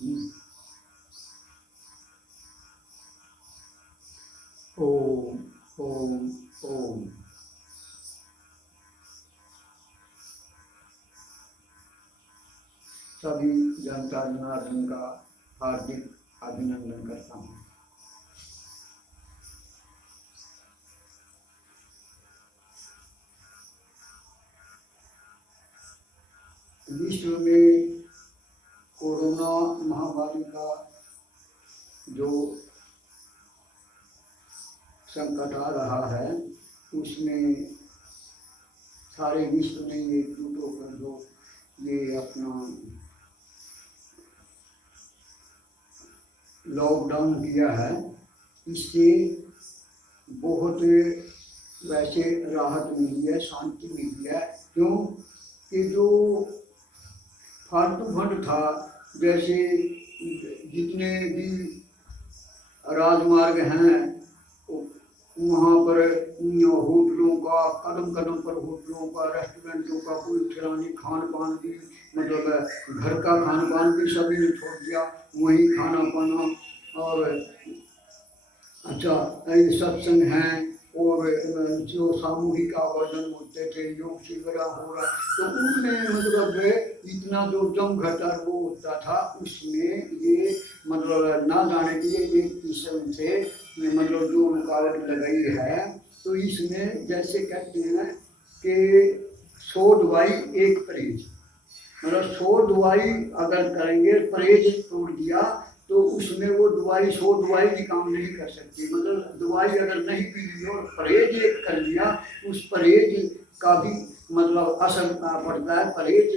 हम्म। ओम ओम ओम। सभी जनता जनार्दन का हार्दिक अभिनंदन करता हूँ। विश्व में कोरोना महामारी का जो संकट आ रहा है, उसमें सारे विश्व ने एकजुट होकर जो ये अपना लॉकडाउन किया है, इससे बहुत वैसे राहत मिली है, शांति मिली है। क्यों कि जो फालतू फंड था, जैसे जितने भी राजमार्ग हैं वहाँ पर होटलों का, कदम कदम पर होटलों का, रेस्टोरेंटों का, कोई ठिकाने खान पान भी, मतलब घर का खान पान भी सभी ने छोड़ दिया, वहीं खाना पाना। और अच्छा, सत्संग हैं और जो सामूहिक आयोजन होते थे, योग शिविर हो रहा, तो उनमें मतलब इतना जो जमघट वो होता था, उसमें ये मतलब ना जाने के लिए एक किस्म से मतलब जो रुकावट लगाई है। तो इसमें जैसे कहते हैं कि 100 दवाई 1 परहेज, मतलब 100 दवाई अगर करेंगे, परहेज तोड़ दिया तो उसमें वो दवाई 100 दवाई भी काम नहीं कर सकती। मतलब दवाई अगर नहीं पी ली और परहेज एक कर लिया, उस परहेज का भी मतलब असर पड़ता है। परहेज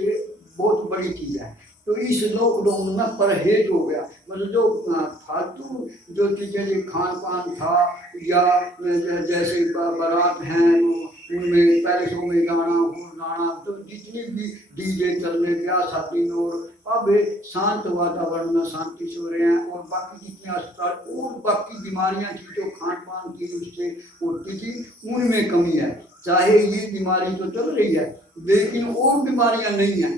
बहुत बड़ी चीज़ है। तो इस लॉकडाउन में परहेज हो गया, मतलब जो फालतू जो चीज़ें खान पान था, या जैसे बारात हैं उनमें पैलेसों में गाना, तो जितनी भी डीजे चलने ब्याह शादी में, और अब शांत वातावरण में शांति से हो रहे हैं। और बाकी जितने अस्पताल और बाकी बीमारियां थी जो खान पान की उससे होती थी, उनमें कमी है। चाहे ये बीमारी तो चल रही है, लेकिन और बीमारियां नहीं है,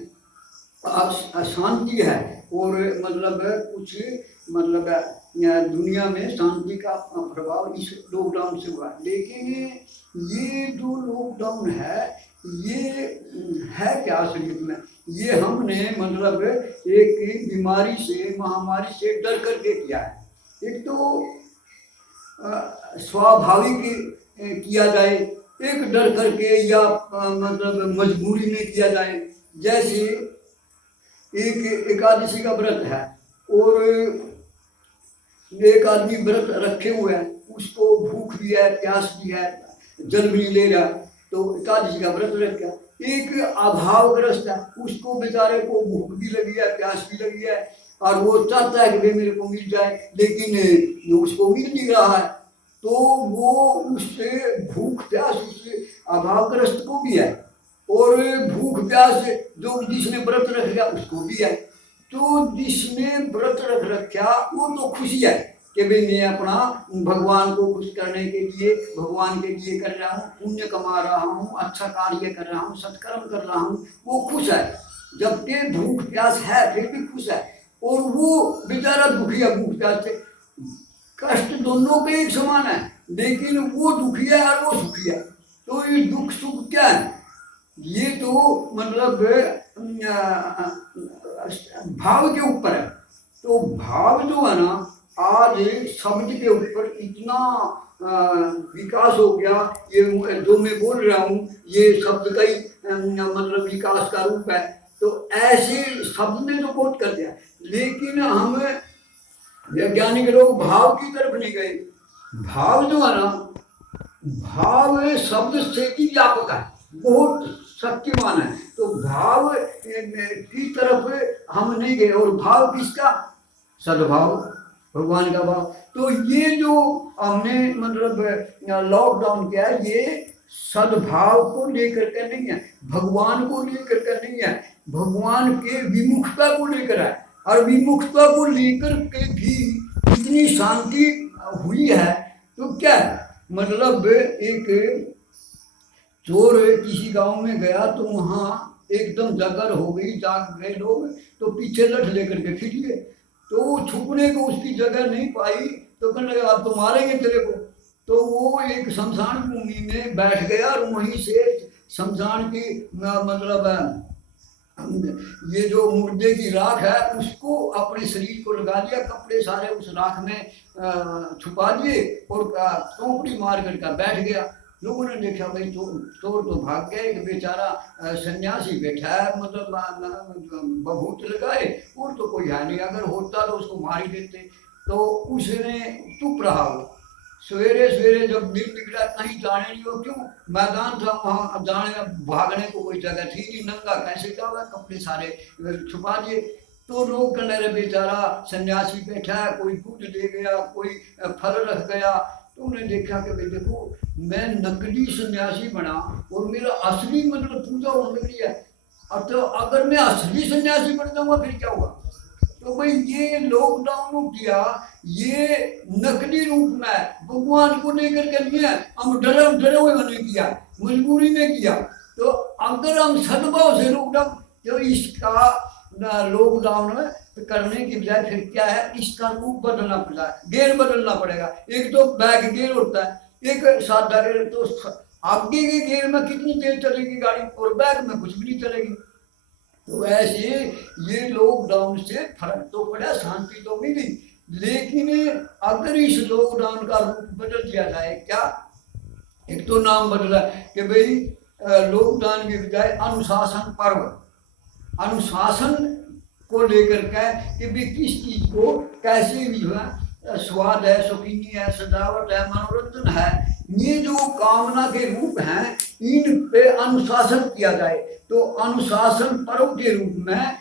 अशांति है। और मतलब कुछ मतलब दुनिया में शांति का प्रभाव इस लॉकडाउन से हुआ। लेकिन ये जो लॉकडाउन है, ये है क्या शरीर में, ये हमने मतलब एक बीमारी से, महामारी से डर करके किया है। एक तो स्वाभाविक किया जाए, एक डर करके या मतलब मजबूरी में किया जाए। जैसे एक एकादशी का व्रत है और एक आदमी व्रत रखे हुए है, उसको भूख भी है, प्यास भी है, जल भी ले रहा, तो एकादशी का व्रत रख गया। एक अभावग्रस्त है, उसको बेचारे को भूख भी लगी है, प्यास भी लगी है, और वो चाहता है कि भाई मेरे को मिल जाए, लेकिन उसको मिल नहीं रहा है। तो वो उससे भूख प्यास उससे अभावग्रस्त को भी है, और भूख प्यास जो जिसने व्रत रख लिया उसको भी है। तो जिसने व्रत रख रखा वो तो खुशी है कि भाई मैं अपना भगवान को खुश करने के लिए, भगवान के लिए कर रहा हूँ, पुण्य कमा रहा हूँ, अच्छा कार्य कर रहा हूँ, सत्कर्म कर रहा हूँ, वो खुश है। जबकि भूख प्यास है फिर भी खुश है। और वो बेचारा दुखी है, भूख प्यास से, कष्ट दोनों के एक समान है, लेकिन वो दुखी है और वो सुखी है। तो ये दुख सुख क्या है, ये तो मतलब भाव के ऊपर है। तो भाव जो है ना, आज शब्द के ऊपर इतना विकास हो गया। ये जो मैं बोल रहा हूँ ये शब्द का ही मतलब विकास का रूप है। तो ऐसे शब्द ने तो बहुत कर दिया, लेकिन हम वैज्ञानिक लोग भाव की तरफ नहीं गए। भाव जो है ना, भाव शब्द से भी व्यापक है, बहुत शक्तिमान है। तो भाव की तरफ हम नहीं गए। और भाव किसका, सद्भाव, भगवान का भाव। तो ये जो हमने मतलब लॉकडाउन किया है, ये सद्भाव को लेकर के नहीं है, भगवान को लेकर के नहीं है, भगवान के विमुखता को लेकर है। और विमुखता को लेकर के भी इतनी शांति हुई है। तो क्या मतलब एक चोर किसी गांव में गया तो वहां एकदम जगर हो गई, जाग गए लोग, तो पीछे लठ लेकर के फिर लिए। तो वो छुपने को उसकी जगह नहीं पाई, तो कहने लगा अब तो मारेंगे तेरे को। तो वो एक शमशान भूमि में बैठ गया और वहीं से शमशान की मतलब ये जो मुर्दे की राख है उसको अपने शरीर को लगा लिया, कपड़े सारे उस राख में छुपा दिए और टोकरी मार कर बैठ गया। लोगों ने देखा भाई चोर तो भाग गया, एक बेचारा सन्यासी बैठा है, मतलब बभूत लगाए, और तो कोई है नहीं, अगर होता तो उसको मार ही देते। तो उसने चुप रहा। वो सवेरे सवेरे जब दिन निकला, कहीं जाने नहीं हो, क्यों मैदान था वहाँ, जाने भागने को कोई जगह थी नहीं, नंगा कैसे जाओगे, कपड़े सारे छुपा दिए। तो लोग कहने रहे बेचारा सन्यासी बैठा है, कोई दूध दे गया, कोई फल रख गया। तो उन्हें देखा कि भाई देखो मैं नकली सन्यासी बना और मेरा असली मतलब पूजा होने लगी है, अब तो अगर मैं असली सन्यासी बन जाऊंगा फिर क्या होगा। तो भाई ये लॉकडाउन किया, ये नकली रूप में भगवान को लेकर के लिए हम डरे हुए होने किया, मजबूरी में किया। तो अगर हम सद्भाव से लॉकडाउन, तो इसका लॉकडाउन करने की बजाय फिर क्या है, इसका रूप बदलना पड़ता है, गेयर बदलना पड़ेगा। एक तो बैक गेयर होता है, एक सादा गेयर। तो आगे के गेयर में कितनी तेज चलेगी गाड़ी और बैक में कुछ भी नहीं चलेगी। तो ऐसे ये लॉकडाउन से फर्क तो पड़ा, शांति तो मिली, लेकिन अगर इस लॉकडाउन का रूप बदल दिया जाए, क्या एक तो नाम बदला कि भाई लॉकडाउन की बजाय अनुशासन पर्व, अनुशासन को लेकर के कि भाई किस चीज को कैसे भी है, स्वाद है, शौकीनी है, सजावट है, मनोरंजन है, ये जो कामना के रूप हैं इन पे अनुशासन किया जाए। तो अनुशासन पर्व के रूप में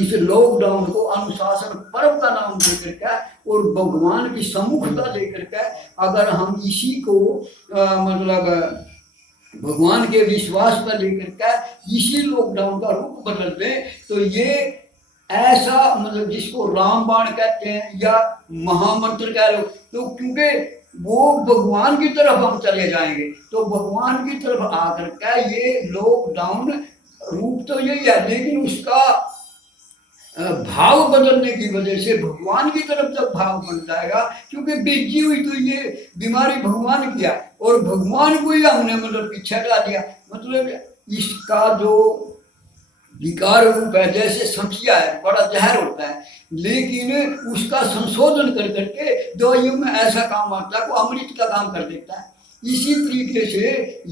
इस लॉकडाउन को अनुशासन पर्व का नाम देकर के और भगवान की सम्मुखता लेकर के अगर हम इसी को मतलब भगवान के विश्वास पर लेकर के इसी लॉकडाउन का रूप बदल दें, तो ये ऐसा मतलब जिसको रामबाण कहते हैं या महामंत्र कह लो, तो क्योंकि वो भगवान की तरफ हम चले जाएंगे, तो भगवान की तरफ आकर के ये लॉकडाउन रूप तो यही है, लेकिन उसका भाव बदलने की वजह से भगवान की तरफ जब भाव बन जाएगा, क्योंकि बेची हुई तो ये बीमारी भगवान की है और भगवान को ही हमने मतलब पीछे हटा दिया। मतलब इसका जो विकार रूप है, जैसे संखिया है, बड़ा जहर होता है, लेकिन उसका संशोधन कर करके दवाइयों में ऐसा काम आता है, वो अमृत का काम कर देता है। इसी तरीके से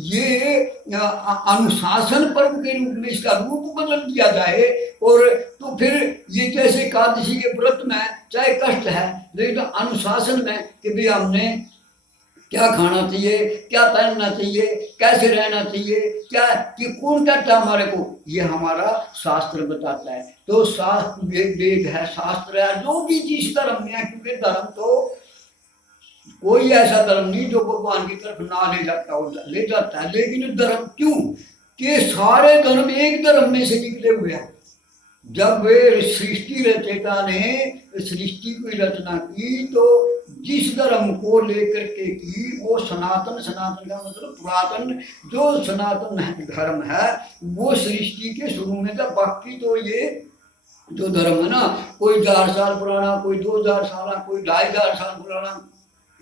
ये अनुशासन पर्व के रूप में इसका रूप बदल दिया जाए, और तो फिर ये जैसे एकादशी के व्रत में चाहे कष्ट है, लेकिन अनुशासन में कि भाई हमने क्या खाना चाहिए, क्या पहनना चाहिए, कैसे रहना चाहिए, क्या कि कौन कहता है हमारे को, ये हमारा शास्त्र बताता है। तो शास्त्र वेद है, शास्त्र है, जो भी चीज धर्म में है, क्योंकि धर्म तो कोई ऐसा धर्म नहीं जो भगवान की तरफ ना ले जाता हो, ले जाता है, लेकिन धर्म क्यों कि सारे धर्म एक धर्म में से निकले हुए हैं। जब वे सृष्टि रचयिता ने सृष्टि की रचना की, तो जिस धर्म को लेकर के की वो सनातन, सनातन का मतलब पुरातन, जो सनातन धर्म है वो सृष्टि के शुरू में था। बाकी तो ये जो धर्म है ना, कोई 1000 साल पुराना, कोई 2000 साल, कोई 2500 साल पुराना,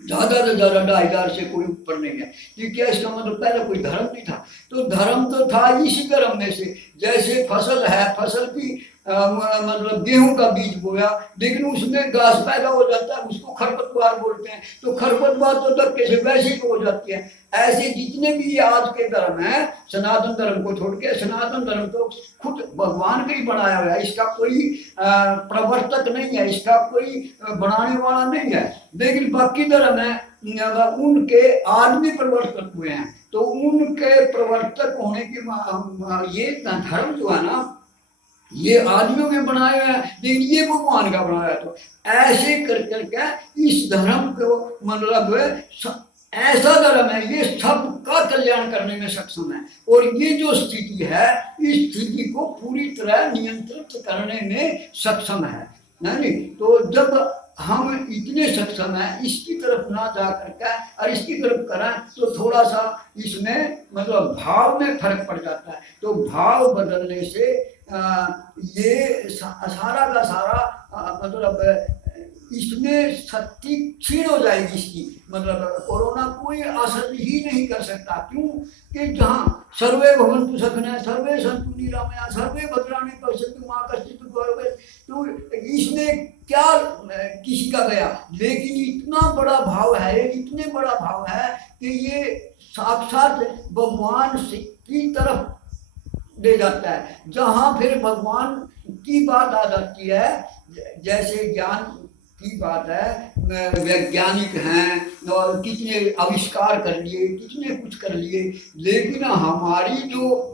ज्यादा से ज्यादा 2500 से कोई ऊपर नहीं है। ये क्या इसका मतलब पहले कोई धर्म नहीं था, तो धर्म तो था इसी धर्म में से। जैसे फसल है, फसल की मतलब गेहूं का बीज बोया, लेकिन उसमें घास पैदा हो जाता है, उसको खरपतवार बोलते हैं, तो खरपतवार तो धक्के से वैसे ही हो जाती है। ऐसे जितने भी आज के धर्म है, सनातन धर्म को छोड़ के, सनातन धर्म तो खुद भगवान का ही बनाया हुआ है, इसका कोई प्रवर्तक नहीं है, इसका कोई बनाने वाला नहीं है। लेकिन बाकी धर्म है उनके आदमी प्रवर्तक हुए हैं, तो उनके प्रवर्तक होने के ये धर्म जो है ना, ये आदमियों के बनाए हुए हैं, लेकिन ये भगवान का बनाया। तो ऐसे कर करके इस धर्म को मतलब ऐसा धर्म है, ये सबका कल्याण करने में सक्षम है, और ये जो स्थिति है, इस स्थिति को पूरी तरह नियंत्रित करने में सक्षम है। नहीं, तो जब हम इतने सक्षम हैं, इसकी तरफ ना जा करके और इसकी तरफ करें, तो थोड़ा सा इसमें मतलब भाव में फर्क पड़ जाता है। तो भाव बदलने से ये सारा का सारा मतलब इसमें शक्ति क्षीण हो जाएगी इसकी, मतलब कोरोना कोई असर ही नहीं कर सकता। क्यों कि जहाँ सर्वे भवन्तु सुखिनः सर्वे सन्तु निरामया सर्वे भद्राणि पश्यन्तु मा कश्चित् दुःखं भवेत्। तो इसमें क्या किसी का गया, लेकिन इतना बड़ा भाव है, इतने बड़ा भाव है कि ये साक्षात भगवान की तरफ ले जाता है। जहाँ फिर भगवान की बात आ जाती है, जैसे ज्ञान की बात है, वैज्ञानिक हैं और कितने आविष्कार कर लिए, कितने कुछ कर लिए, लेकिन हमारी जो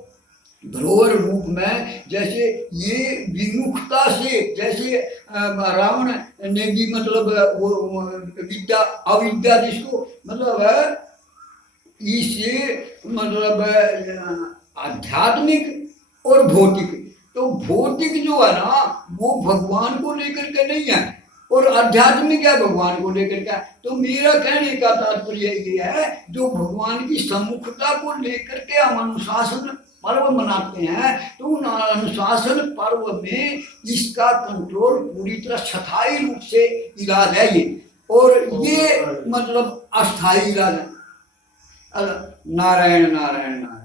धरोहर रूप में जैसे ये विमुखता से, जैसे रावण ने भी मतलब वो विद्या अविद्या जिसको मतलब है, इससे मतलब आध्यात्मिक और भौतिक, तो भौतिक जो है ना वो भगवान को लेकर के नहीं है और आध्यात्मिक है भगवान को लेकर के। तो मेरा कहने का तात्पर्य ये है, जो भगवान की सम्मुखता को लेकर के हम अनुशासन पर्व मनाते हैं, तो उन अनुशासन पर्व में इसका कंट्रोल पूरी तरह स्थायी रूप से इलाज है ये, और ये मतलब अस्थायी इलाज है। नारायण नारायण नारायण।